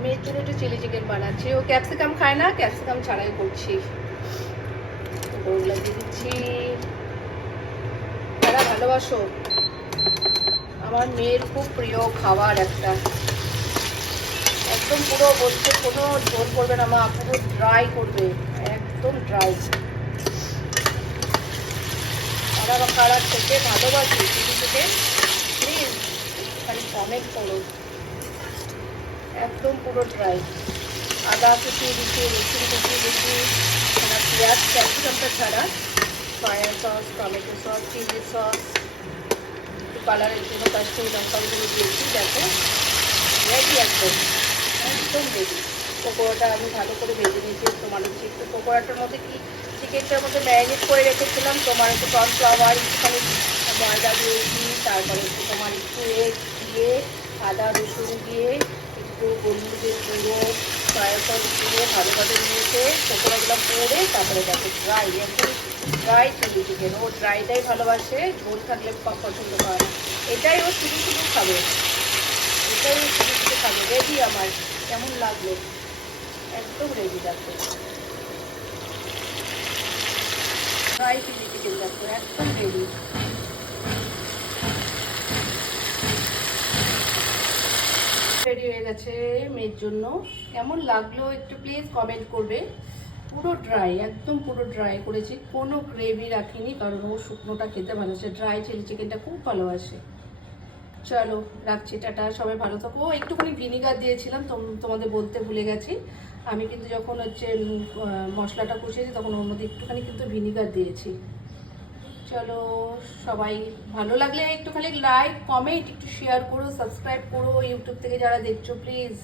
মেয়ের জন্য একটু চিলি চিকেন বানাচ্ছি, ও ক্যাপসিকাম খায় না, ক্যাপসিকাম ছাড়াই করছি। ওগুলো দিয়ে দিচ্ছি। যারা ভালোবাসো, আমার মেয়ের খুব প্রিয় খাবার একটা, একদম পুরো বলছে কোনো ঝোল করবে না মা, পুরো ড্রাই করবে, একদম ড্রাই। কারা কারা খেতে ভালোবাসি চিলি চিকেন প্লিজ খালি কমেন্ট করো। একদম পুরো ড্রাই, আদা কুচিয়ে দিচ্ছি, রসুন কুচিয়ে দিচ্ছি, পেঁয়াজ ক্যাপসিকামটা ছাড়া, soya sauce, tomato sauce, chilli sauce, একটু কালারের জন্য কাশ্মীরি লঙ্কাগুলো দিয়েছি। দেখো রেডি, একদম একদম রেডি। পকোড়াটা আমি ভালো করে ভেজে নিয়েছি, তোমার হচ্ছে একটু পকোড়াটার মধ্যে কি চিকেনটার মধ্যে ম্যারিনেট করে রেখেছিলাম, তোমার একটু কর্নফ্লাওয়ার, একটুখানি ময়দা দিয়েছি, তারপরে একটু তোমার একটু এগ দিয়ে, আদা রসুন দিয়ে, একটু হলুদের গুঁড়ো, সয়া সস দিয়ে ভালোভাবে নিয়েছে পকোড়াগুলো করে, তারপরে দেখো ড্রাই, একদম ড্রাই চিলি চিকেন। ও ড্রাইটাই ভালোবাসে, ঝোল থাকলে পছন্দ করে না, এটাই ও শুধু শুধু খাবে, এটাই ও শুধু শুধু খাবে। রেডি আমার, কেমন লাগলো? একদম রেডি। দেখো ফ্রাই চিলি চিকেন, দেখো একদম রেডি। রেডি হয়ে গেছে মেয়ের জন্য। কেমন লাগলো একটু প্লিজ কমেন্ট করবে। পুরো ড্রাই, একদম পুরো ড্রাই করেছি, কোনো গ্রেভি রাখিনি, কারণ ও শুকনোটা খেতে ভালোবাসে, ড্রাই চিলি চিকেনটা খুব ভালোবাসে। চলো রাখছি, টাটা, সবাই ভালো থাকো। একটুখানি ভিনিগার দিয়েছিলাম, তোমাদের বলতে ভুলে গেছি, আমি কিন্তু যখন হচ্ছে মশলাটা কষিয়েছি তখন ওর মধ্যে একটুখানি কিন্তু ভিনিগার দিয়েছি। চলো সবাই, ভালো লাগলে একটুখানি লাইক কমেন্ট একটু শেয়ার করো, সাবস্ক্রাইব করো, ইউটিউব থেকে যারা দেখছো প্লিজ।